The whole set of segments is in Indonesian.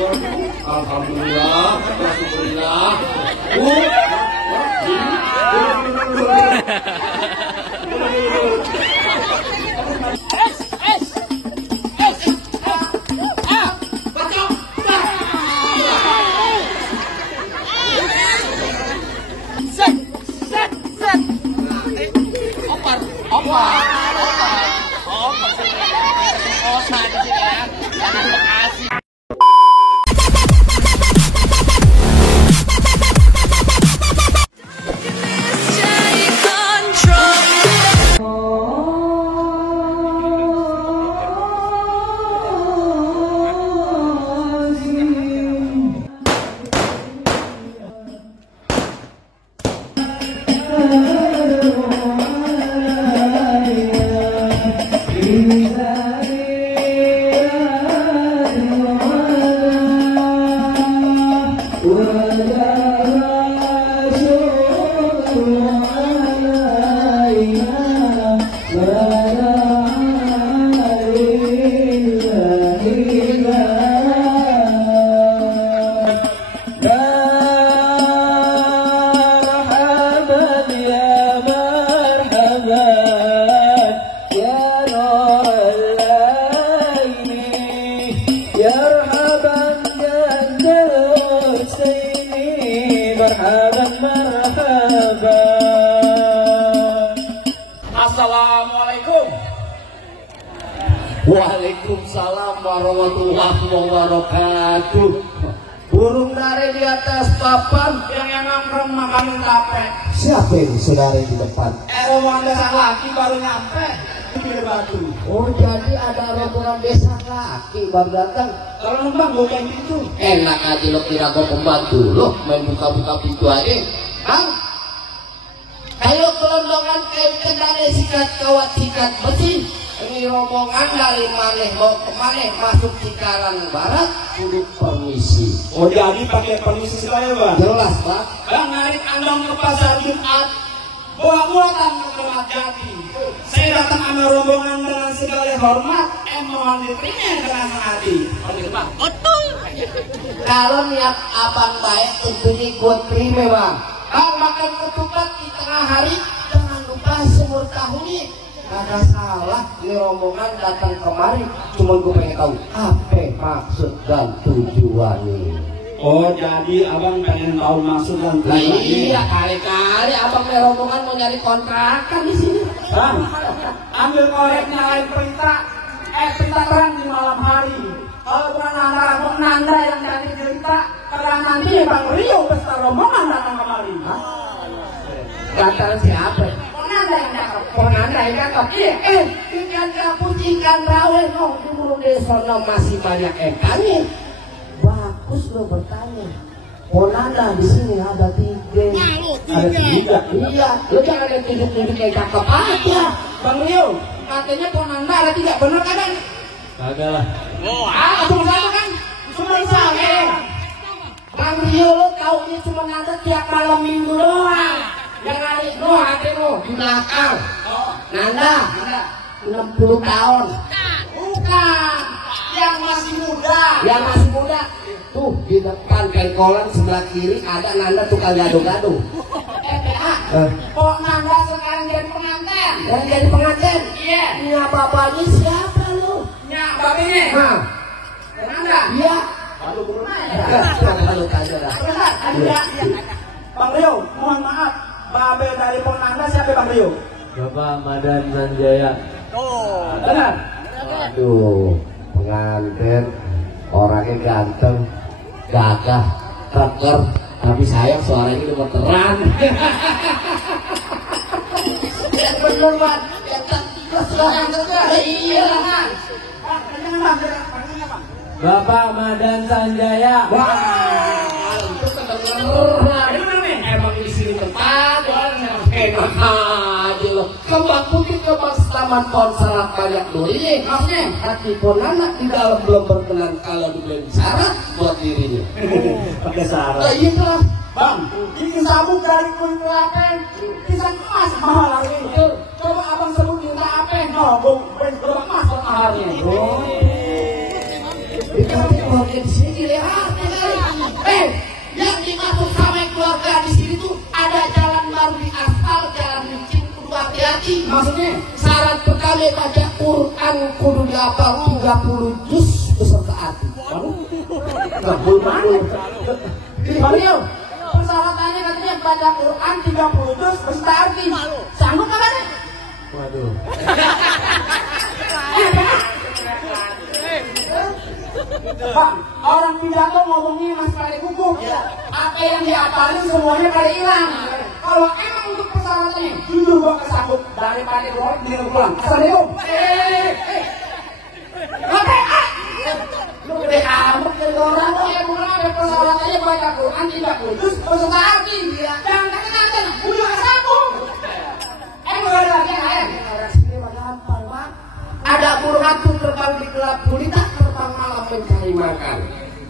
Alhamdulillah, alhamdulillah. Assalamualaikum. Waalaikumsalam warahmatullahi wabarakatuh. Burung dari di atas papan Yang nongkrong makan tape. siapa ini saudara di depan? Rombongan desa laki baru nyampe di Batu. Oh, jadi ada rombongan desa laki baru datang. Kalau numpang gue kayak gitu. Enak aja lo kira gue pembantu lo main buka-buka pintu aja. Bang, ayo kelondongan kayu kendali sikat kawat sikat besi. Ini rombongan dari maneh mau kemana masuk Cikarang Barat kudu permisi. Oh jadi pakai permisi saya bang. Jelas Pak. Bang narik andong ke pasar Jumat. Buat-buatan ke Keramat Jati. Saya datang sama rombongan dengan segala hormat. Mohon diterima dengan hati. Betul. Kalau niat abang baik tentunya gue terima bang. Bang makan ketupat di tengah hari jangan lupa semur tahunya. Ada salah di rombongan datang kemari. Cuma gue pengen tahu apa maksud dan tujuannya. Oh jadi abang pengen tahu maksud dan Nah tujuannya. iya kali-kali abang dari rombongan mau nyari kontrakan di sini. Bang, ambil korek nyalain perintah terang di malam hari. Kalau bukan anak penanda yang jadi cerita, karena nanti Bang Rio beserta rombongan datang kemari. Kata siapa? Penanda yang cakep. Penanda yang cakep. Iya, ikan gabus, ikan rawe, no, di burung desa no, masih banyak ikannya. Bagus lo bertanya. Penanda di sini ada 3. Ada 3. Iya, lo jangan yang tunjuk-tunjuk kayak cakep aja. Bang Rio, Katanya Penanda ada 3, bener kan? kagak lah. Cuma satu kan? Cuma satu. Bang Rio lo taunya cuma ada tiap malam minggu doang. Yang hari lo hati lo di belakang. Nanda 60 tahun. Bukan, yang masih muda. Yang masih muda. Tuh di depan pengkolan sebelah kiri ada Nanda tukang gado-gado. Kok Nanda sekarang jadi pengantin? Dan jadi pengantin. Iya. Nya bapaknya siapa lu? Nyak, babinya. Nah, Nanda. iya. Aduh, belum Kalau tanya lah. Bang Rio, mohon maaf. Babe dari Ponanda siapa Bang Rio? Bapak Madan Sanjaya. Benar. Aduh, pengantin orangnya ganteng, gagah, keker, tapi sayang suaranya gemeteran. Yang bener Bang, yang iya. Bapak Madan Sanjaya. Wah, itu kedengeran. Emang di sini tempat, enak aja loh. Kembang putih kembang selamat pohon salak banyak duri. Maksudnya hati Ponanda di dalam belum berkenan kalau dibeli syarat buat dirinya. Pakai sarung. Oh iya lah. Bang, ini sabuk dari kulit telaten. Pisang emas mahal lagi. Betul. Coba abang sebut minta apa? No, gerobak emas buat mahalnya. Dikasih bagian sini ya. Maksudnya syarat pertama baca Quran kudu dihafal 30 juz beserta arti. Beliau persyaratannya katanya baca Quran 30 juz beserta arti. Sanggup apa nih? Waduh. Bang, orang pidato ngomongnya masih pada gugup. Apa yang dihafalin semuanya pada hilang. Kalau emang untuk persyaratannya, jujur gua kesanggup daripada gua dengan pulang. Assalamualaikum. Lu gede amat dari orang lo yang bukan ada persyaratannya baca Quran 30 juz beserta arti. Jangan kata-kata, gua juga kesanggup. Gak ada lagi yang lain. Ada Quran tuh terbang di gelap gulita, terbang malam mencari makan.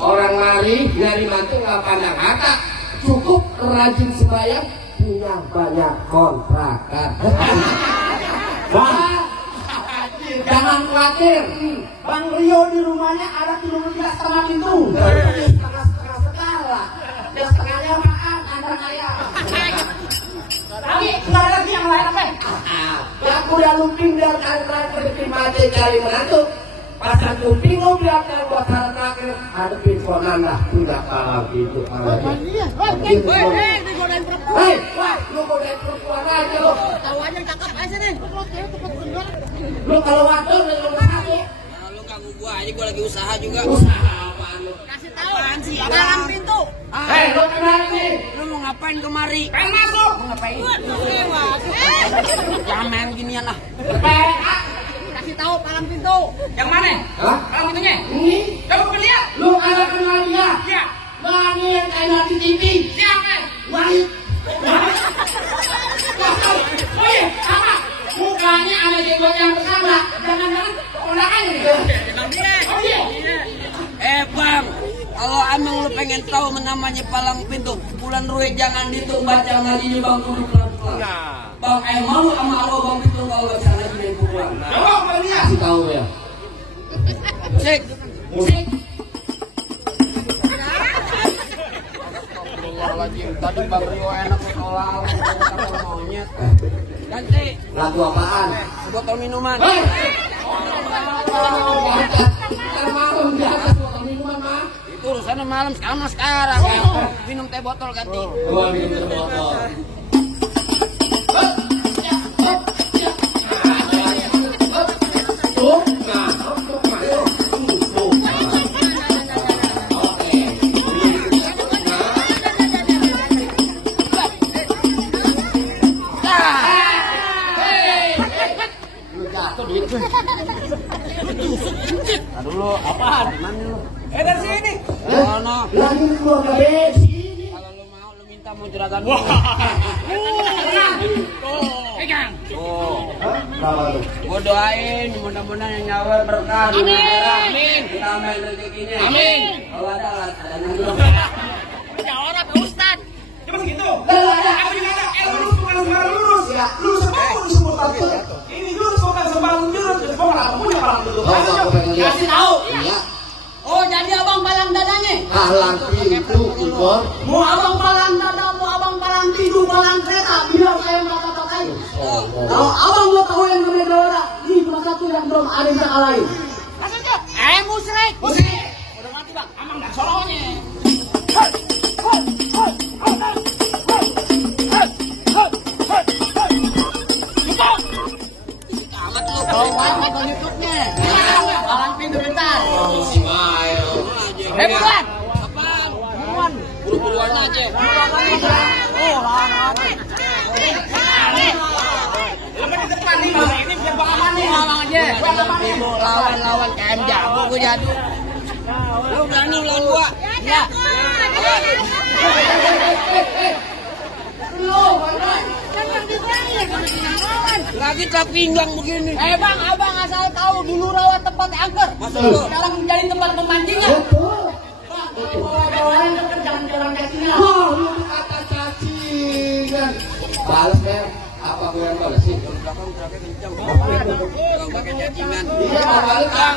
Orang lari nyari mantu nggak pandang harta, cukup rajin sembahyang, punya banyak kontrakan. Wah, jangan khawatir. Bang Rio di rumahnya ada 13,5 pintu. Setengah segala, yang setengahnya apaan? Anda ayam. Tapi nggak ada lagi yang lain apa? Yang udah luping dan antara berarti mati cari menantu. Pasang luping lo biarkan buat hal terakhir. Hadapin konanda tidak kalah gitu. Hei, wah, lu godain perempuan aja lo. Tahu aja cakep aja nih. Lu kalau waktu lu lagi. Lu ganggu gua aja, gua lagi usaha juga. Usaha apaan lu? Kasih tahu sih, palang pintu. Hei, lu kenal ini? Lu mau ngapain kemari? Pengen masuk. Mau ngapain? Jangan main ginian lah. Kasih tahu palang pintu. Yang mana? Hah? Palang pintunya? Ini? Kamu kan lihat? Lu ada kenal dia? Iya. Mana yang kayak di TV? Siapa? Wahid. Oh iya, apa? Mukanya ada jenggot yang bersama. Jangan-jangan keponakan ini. Oh iya. Bang, kalau emang lu pengen tahu namanya palang pintu, bulan ruwe jangan dihitung baca ngajinya bang kudu pelan-pelan. Bang, malu sama Allah bang pintu kalau baca ngaji dari pukulan. Coba kau lihat. Kasih tahu ya. Musik. Musik. Tadi Bang Rio enak soal monyet. Ganti. Lagu apaan? Botol minuman. Hei! Termalu di atas botol minuman mah. Itu urusannya malam sekarang. Minum teh botol ganti. Gua minum botol. Dulu apaan? Mana lu? Dari sini. Mana? Lagi keluar dari sini. Kalau lu mau lu minta mau juragan dulu. Pegang. Kalau lu. Gua doain mudah-mudahan yang nyawa berkah di negara. Amin. Kita ambil rezekinya. Amin. Kalau ada dulu. Ada orang Pak Ustad. Cuma segitu. Kalau ada. Aku juga ada. Lurus bukan sembarang lurus. Lurus semua batu. Ini lurus bukan sembarang lurus. Semua aku punya palang pintu. Kasih tahu. Iya. Oh, jadi abang palang dadanya. Palang pintu, Igor. Mau abang palang dada, mau abang palang tidur, palang kereta, biar saya nggak kata-katain. Kalau abang mau tahu yang namanya Dora, ini cuma satu yang belum ada yang lain. Musrik. Musik. Udah mati bang, amang nggak solonya. Amat lu. Kalau mati pengikutnya. Palang pintu bentar. Si Mael. Buruan. Apaan? Buruan. Buru-buruan aja. Oh, lama. Apa di depan nih Bang? Ini biar Bang aman nih. Lawan aja. Lawan KM jago gue jadi. Lu berani lawan gua? Ya. Lagi tak pinggang begini. Bang, abang asal tahu dulu rawa tempat angker. Sekarang menjadi tempat pemancingan. Betul. Bawa-bawaan kan jalan-jalan kakinya. Oh, lu kata cacingan. Balas Mel. Apa gue yang balas sih? Kalau pakai cacingan. Iya, balik Bang,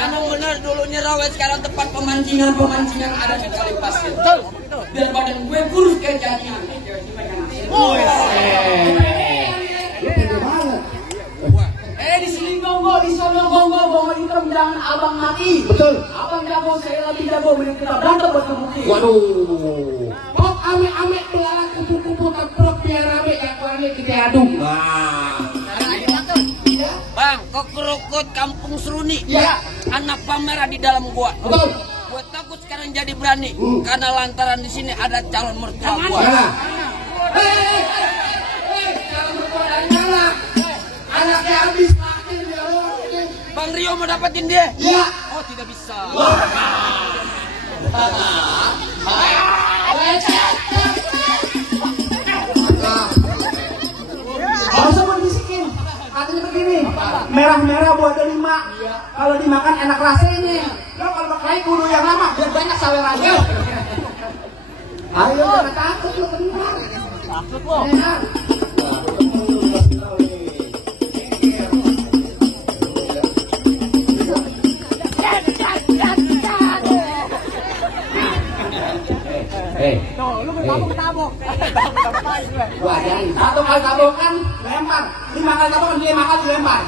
emang bener dulunya rawa sekarang tempat pemancingan ada di kali pasir. Biar badan gue kurus kayak cacingan. Lu pede banget. Di sini gongo, di sana gongo, gongo hitam jangan abang mati. Betul. Abang jago, saya lebih jago, mending kita berantem buat kebukti. Waduh. Pok ame-ame belalang kupu-kupu keprok biar rame yang kuarnya kita adu. Nah. Bang, kok kerukut kampung Seruni? Ya. Anak pamerah di dalam gua. Betul. Gua takut sekarang jadi berani karena lantaran di sini ada calon mertua gua. Mana? Calon mertua dari mana? Anaknya habis mati dia. Bang Rio mau dapetin dia? Ya. Oh, tidak bisa. Gak usah mau dibisikin. Katanya begini, merah-merah buah delima. Kalau dimakan enak rasanya. Lo kalau pakai kudu yang lama, biar banyak sawerannya. Ayo jangan takut lu benar. Takut lo. Lu bertabuk. Gua ajarin. Satu kali tabokan, lempar. 5 kali tabokan, dia makan, dilempar.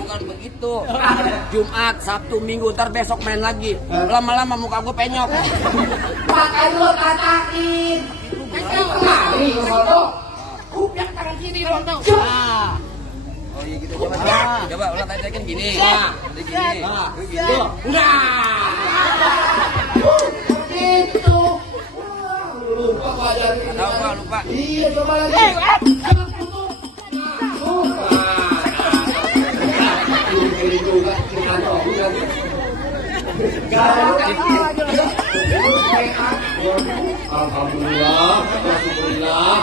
Bukan begitu. Jumat, Sabtu, Minggu, ntar besok main lagi. Lama-lama muka gue penyok. Pakai lu katakin. Lari lu foto. Kupiak tangan kiri lontong. Oh iya gitu, coba ulang tadi kan gini. Nah, gini. Gitu. Gitu. Lupa gua ajarin. Lupa. Iya coba lagi. Ini juga kita tahu lagi. Alhamdulillah, alhamdulillah.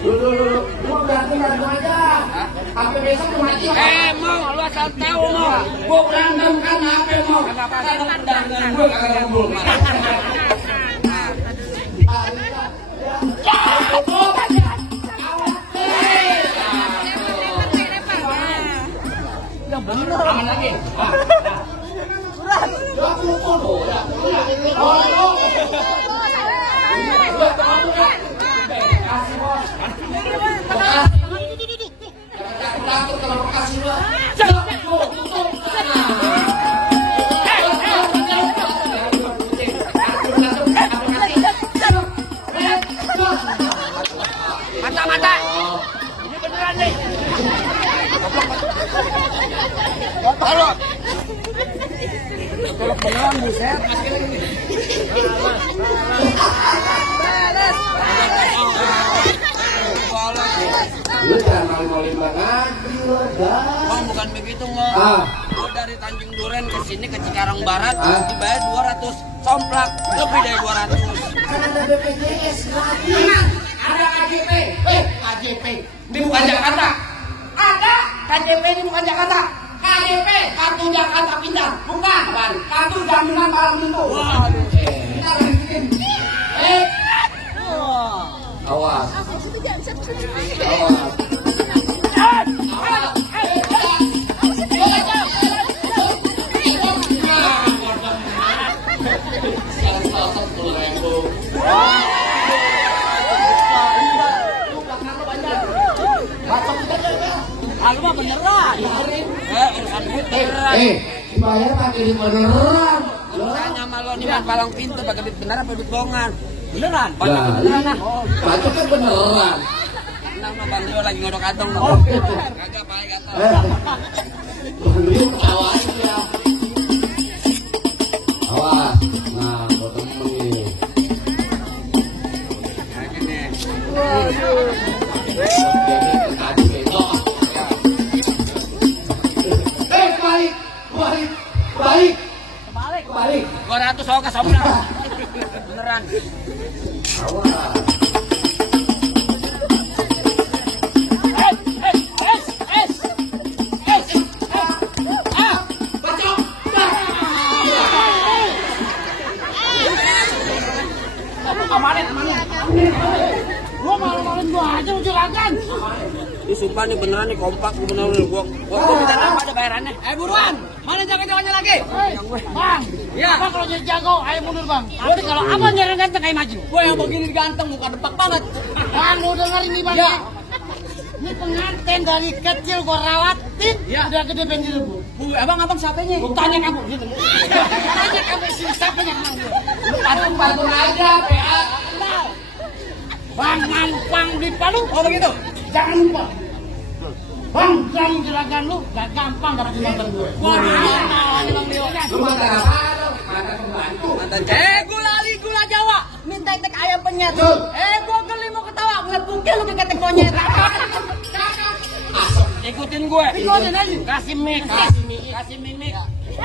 Lu berantem aja. Sampai besok lu mati. Mau lu asal tahu mau. Gua berantem kan apa mau? Karena undangan gua kagak ngumpul. Yang bener. Aman lagi. Mata. Ini beneran nih. Halo. Kalau beneran buset. Lu jangan maling-maling banget. Oh, bukan begitu, Mo. Gua dari Tanjung Duren ke sini ke Cikarang Barat dibayar 200 somplak, lebih dari 200. Kan ada BPJS lagi. Ada KJP. KJP. Ini bukan Jakarta. Ada KJP, ini bukan Jakarta. KJP, kartu Jakarta Pintar. Bukan, kartu jaminan barang pintu. Waduh. Kita bikin. Awas. Lu mah beneran. Urusan beneran. Dibayar pakai duit beneran. Tanya sama lo nih mah palang pintu pakai duit beneran apa duit bohongan? Beneran. Beneran. Baca kan beneran. Tenang no, Bang Rio lagi ngodok kantong no. Kagak pakai gatal. Bang Rio awas ya. Awas. Nah, buat temen nih. Balik. 200 soal ke somplak. Beneran. Awas. Amanin. Gua malu-maluin gua aja lu juragan. Ini sumpah nih beneran nih kompak beneran gua minta nambah ada bayarannya. Buruan, mana jago-jagonya lagi? Bang, Iya. Abang kalau jadi jago, ayo mundur bang. Tapi kalau abang nyari ganteng, ayo maju. Gua yang begini ganteng muka depak banget. Bang, mau denger ini bang? Ya. Ini pengantin dari kecil gua rawatin, Ya. udah gede pengen bu. Abang siapanya? Gua tanya kamu, gitu. Tanya kamu sih, siapanya kamu? Patung aja, PA. Bang Mampang di Palu. Oh begitu. Jangan lupa. Bang, jam juragan lu gak gampang dapetin mantan gue. Wah, ini Bang Rio. Lu mantan apa? Mantan pembantu. Gula Jawa. Minta tek ayam penyet. Gua geli mau ketawa. Ngeliat bukil lu ketek monyet. Ikutin gue. Ikutin aja. Kasih mic. Kasih mimik.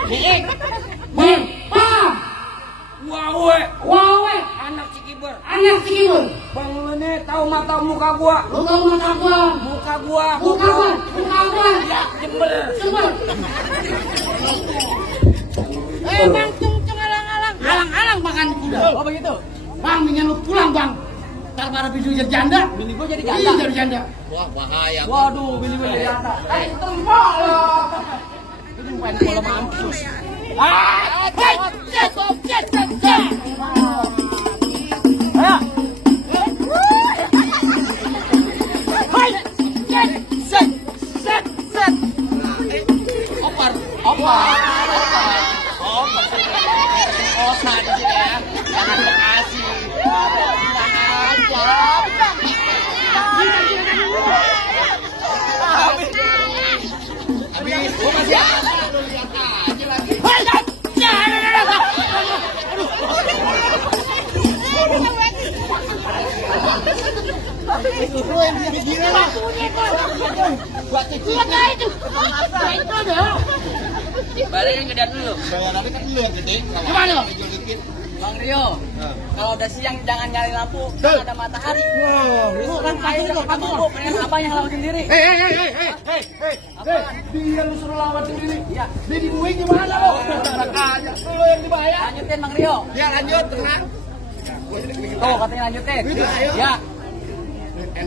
Mic. Bang, bang. Wawe. Anak Cikiber. Anak Cikiber. Bang lu nih tahu mata muka gua. Lu tau mata gua. Muka gua. Ya, Jember. Sembel. Bang, tungtung alang-alang. Alang-alang makan kuda. Oh begitu. Bang, mendingan lu pulang, Bang. Ntar pada video jadi janda. Bini gua jadi Iya, janda. jadi janda. Wah, bahaya. Waduh, bini gua jadi janda. Tembok lo. Itu main bola mampus. Balikin ke dia dulu. Bayarannya kan lu yang gede. Gimana lo? Bang Rio, kalau udah siang jangan nyari lampu, jangan ada matahari. Lu kan ayo kamu lu pengen apa yang lawan sendiri? Dia lu suruh lawan sendiri. Iya. Jadi gue gimana lo? Aja, lu yang dibayar. Lanjutin Bang Rio. Ya lanjut, tenang. Tuh katanya lanjutin. Ayo. Ya.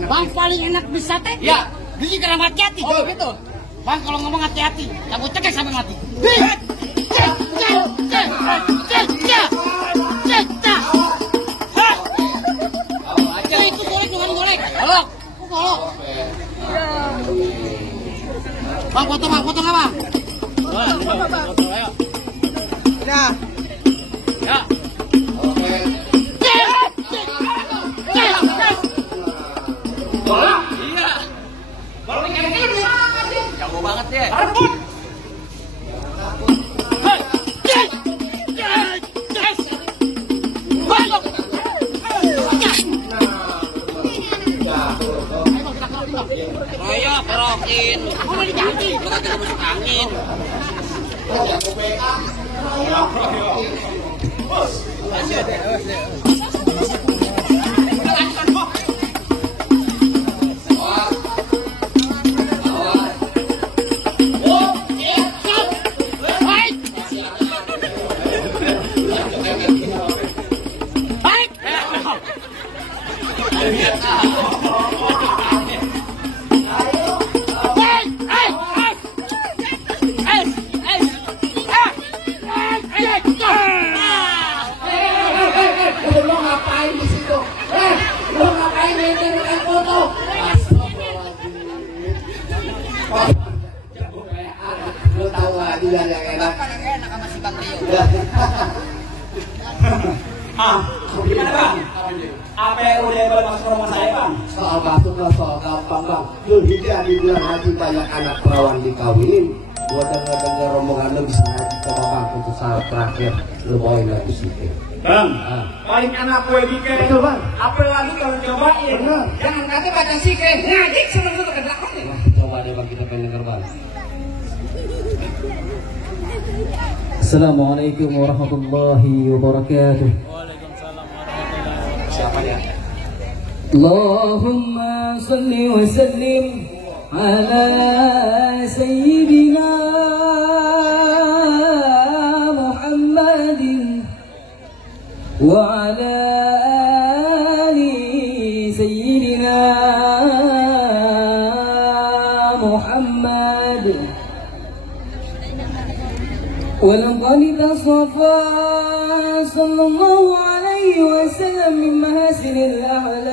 Bang paling enak di sate. Ya. Biji garam hati-hati. Oh gitu. Bang kalau ngomong hati-hati, cabut cekek sampai mati. Itu golek bukan golek. Golok. Golok. Bang foto apa? Ya. Iya. Jago banget deh. Ayo kerokin. Berarti kamu masuk angin. Lu ngapain di situ? Lu ngapain dengan foto? Lu tahu adilan yang enak? Enak sama si Bang Rio. Gimana bang? Apa yang udah masuk ke rumah saya bang? Soal masuk lah, soal gampang bang. Zulhijjah di bulan haji banyak anak perawan dikawinin. Gua dengar rombongan lu bisa haji ke bang untuk saat terakhir. Lu bawain lagu sikit. Bang, paling enak gue bikin. Betul bang. Apalagi kalau cobain. Benar. Jangan kata baca sikit. Ngaji seneng-seneng ke belakang. Wah, coba deh bang kita pengen denger bang. Assalamualaikum warahmatullahi wabarakatuh. Siapa ya? Allahumma salli wa sallim ala sayyidina Muhammadin wa ala ali sayyidina ولقد تصفى صلى الله عليه وسلم من محاسن الأخلاق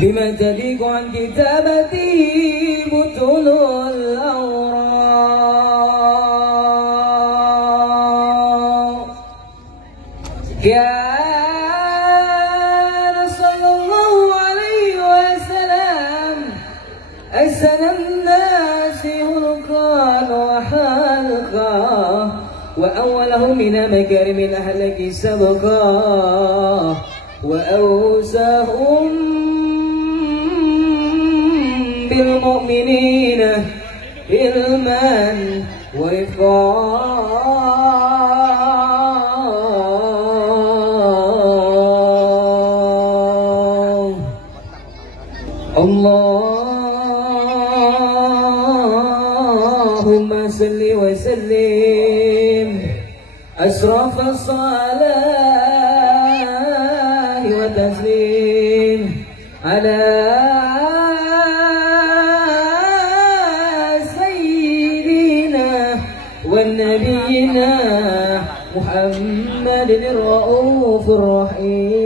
بما تليق عن كتابته بطون الأوراق كان صلى الله عليه وسلم أحسن الناس خلقا وخلقا وأولهم من مكارم الأخلاق سبقا وأوساهم بالمؤمنين علما ورفقا اللهم صل وسلم أشرف الصلاة وتسليم على سيدنا ونبينا محمد الرؤوف الرحيم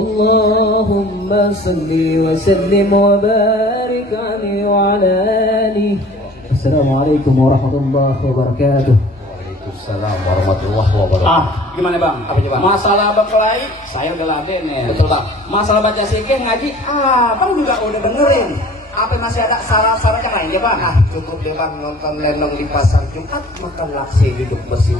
اللهم صل وسلم وبارك عليه وعلى آله. السلام عليكم ورحمة الله وبركاته. Waalaikumsalam warahmatullahi wabarakatuh. Gimana bang? Apa bang? Masalah berkelahi, saya udah laden ya. Betul bang. Masalah baca sikih ngaji, bang juga udah dengerin. Apa masih ada saran-saran yang lain ya bang? Cukup deh bang nonton lenong di pasar Jumat, makan laksi duduk bersih.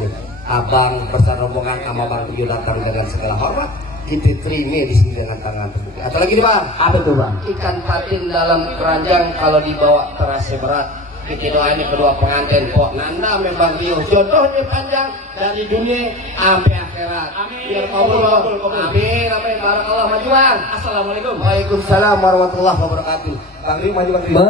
Abang bersama rombongan sama bang Tujuh datang dengan segala hormat. Kita terima di sini dengan tangan terbuka. Atau lagi nih bang? Apa tuh bang? Ikan patin dalam keranjang kalau dibawa terasa berat. Kita doain kedua pengantin Pok Nanda memang Rio jodohnya panjang dari dunia sampai akhirat. Amin. Biar kabul. Amin. Amin. Barakallah maju bang. Assalamualaikum. Waalaikumsalam warahmatullahi wabarakatuh. Bang Rio maju bang Rio.